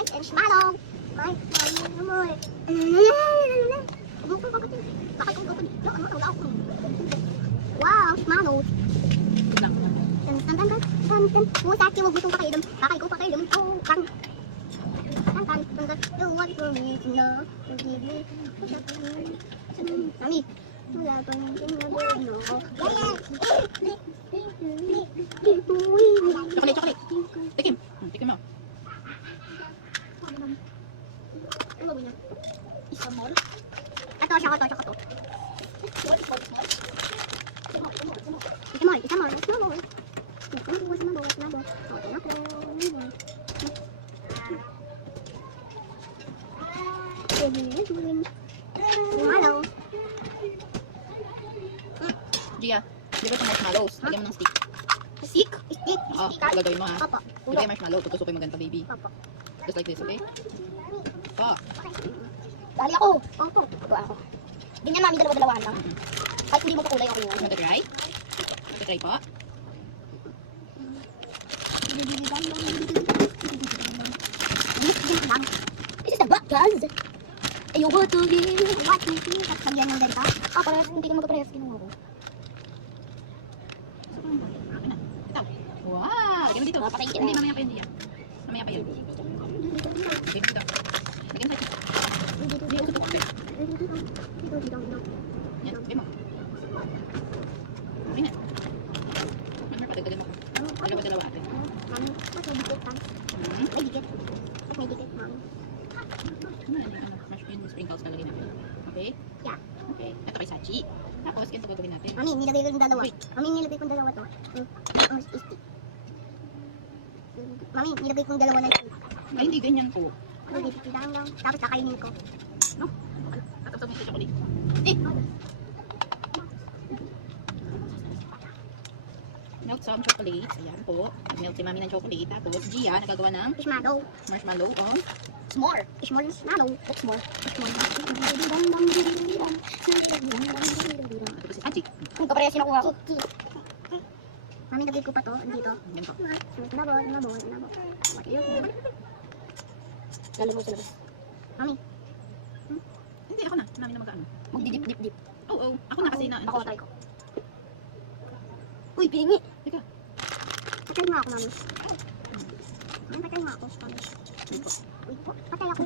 ice and marshmallow. Ay, namoy. Wow, marshmallow. Pusa, huwag mo itong pakailam. Pakay ko pakailam. Oh, kang. You want for me to know. To give me. Mami. Wala pang ginagawa ko. Chocolate, chocolate. Tikim. Tikim mo. Ano ba niya? Isa more? Ito, siya ko to. Isa more. Hello. Gia, di ba itong marshmallows? Lagyan mo ng stick. Stick? Oo, gagawin mo ha. Papa. Lagyan yung marshmallow, tutusupin mo ganito baby. Papa. Just like this, okay? Pa. Dali ako. Opo. Ako. Ganyan mami, dalawa-dalawahan lang. Kahit hindi mo pakulay ako yun. Magta-try? Magta-try po? This is the black guys. Ayoko to be. What to be? Lagyan mo ganito. Parehas hindi ka magpaparehas kinuha ko. Wow! Lagyan mo dito. Hindi, mamaya pa yun Gia. Mamaya pa yun. Lagyan dito. Lagyan mo dito. Hindi, usap ko. Okay. Yan, lagyan mo. Okay na. Ano pa, dagdagan mo. Dalawa-dalawa ate. Mami, mas may dikit pa. May dikit. Mas may dikit, mami. Marshmallow sprinkles lalagyan natin. Okay? Yeah. Okay. Ito kay Sachi. Tapos, ganito gagawin natin. Mami, nilagay ko yung dalawa. Mami, nilagay ko yung dalawa to. Ang stick. Mami, nilagay ko yung dalawa na stick. Ay, hindi ganyan po. Nilagay lang. Tapos kakainin ko. No? Tatapos mo sa chocolate. Melt some chocolate. Ayan po. Melt si mami ng chocolate. Tapos, Gia, nagagawa ng marshmallow on S'more. Marshmallow. What's more? ito po si Sachi. Kung kaparehas yung nakuha ko. Mami, nilagay ko pa to. Dito. Yan po. Nabot. Lalo mo sa labas. Mami, Hindi, ako na. Mami na mag-ano. magdidip-dip-dip. Oo, ako na kasi na. Ako try ko. Uy, pingi! Teka. Patay nga ako, mami. Mami, patay nga ako. Uy, patay ako.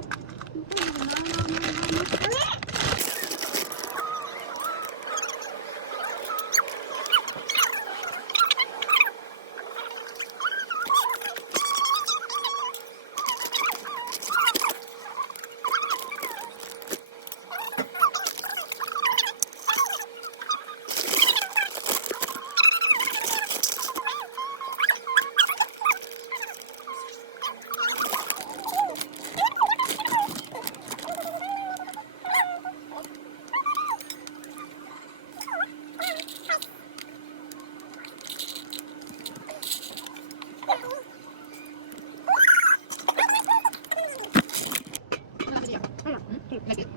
Lagyan.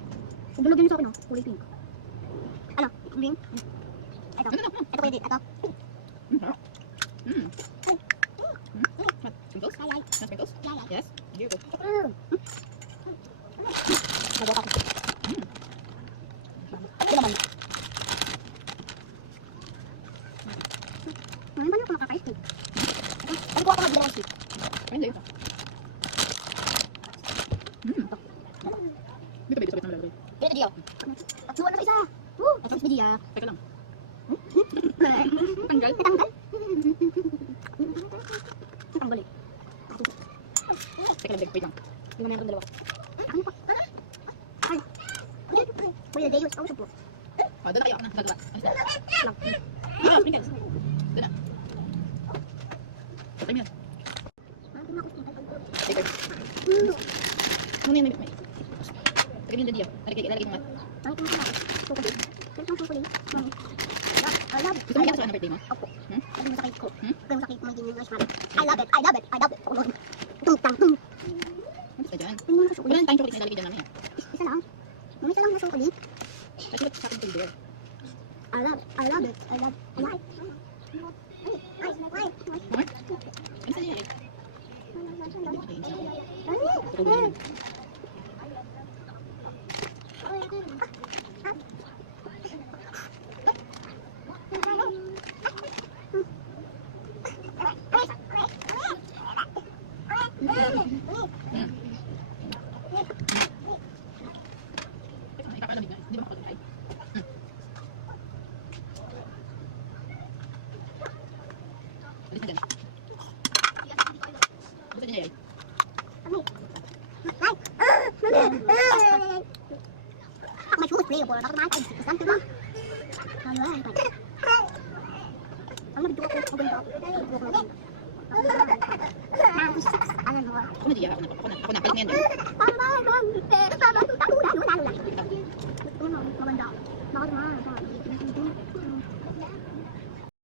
Bulog din sa akin, oh. Kulay pink. Ano? Pink? Ito. Ano? Ito pwede. Ito. Sprinkles? Ay. Sprinkles? Ay. Yes? Here you go. Nabot ako. Ito naman. Mami, paano ako nakaka-stick? Ano ko ako mag-ilang stick? Hindi. Dito baby, sabit na malagay. Dito, Dio. Tatluan na sa isa. Ito si Dio. Teka lang. Tanggal? Natanggal? Natanggal eh. Teka lang, wait lang. Hindi naman yung dalawa. Ano pa? Ay. Kuya Deus, kausap po. Oh, doon na kayo ako na. Gagawa. Lang. Sprinkles. Doon na. Patay mo yan. Teka. May. Lagyan yung daddy. Lalagay mo nga. Ay, ito na. Chocolate. Ito yung chocolate. Mami. I love it. Gusto mo yan sa ano birthday mo? Opo. Hmm? Lagyan mo sa cake ko. Hmm? Lagyan mo sa cake mo yung marshmallow. I love it. I love it. I love it. Tung. Ano sa dyan? Tingnan mo sa Wala chocolate. nang tayong chocolate na lalagay dyan mamaya. Isa lang. Mami, isa lang na chocolate. Kasi ba't sa akin ito doon? I love it. I love it. I love it. Ay. More? Ano sa dyan? Ay. Tutulungan naman. Ikakalamig na. Hindi ba makapagpapay? Alis na dyan. Gusto niya yay. Ako may sulit player, ako naman ay isang tuwa. Ano yan? Ang nabito ko ang ganda. Ako na diya. Ako na. Palit na yan. Ang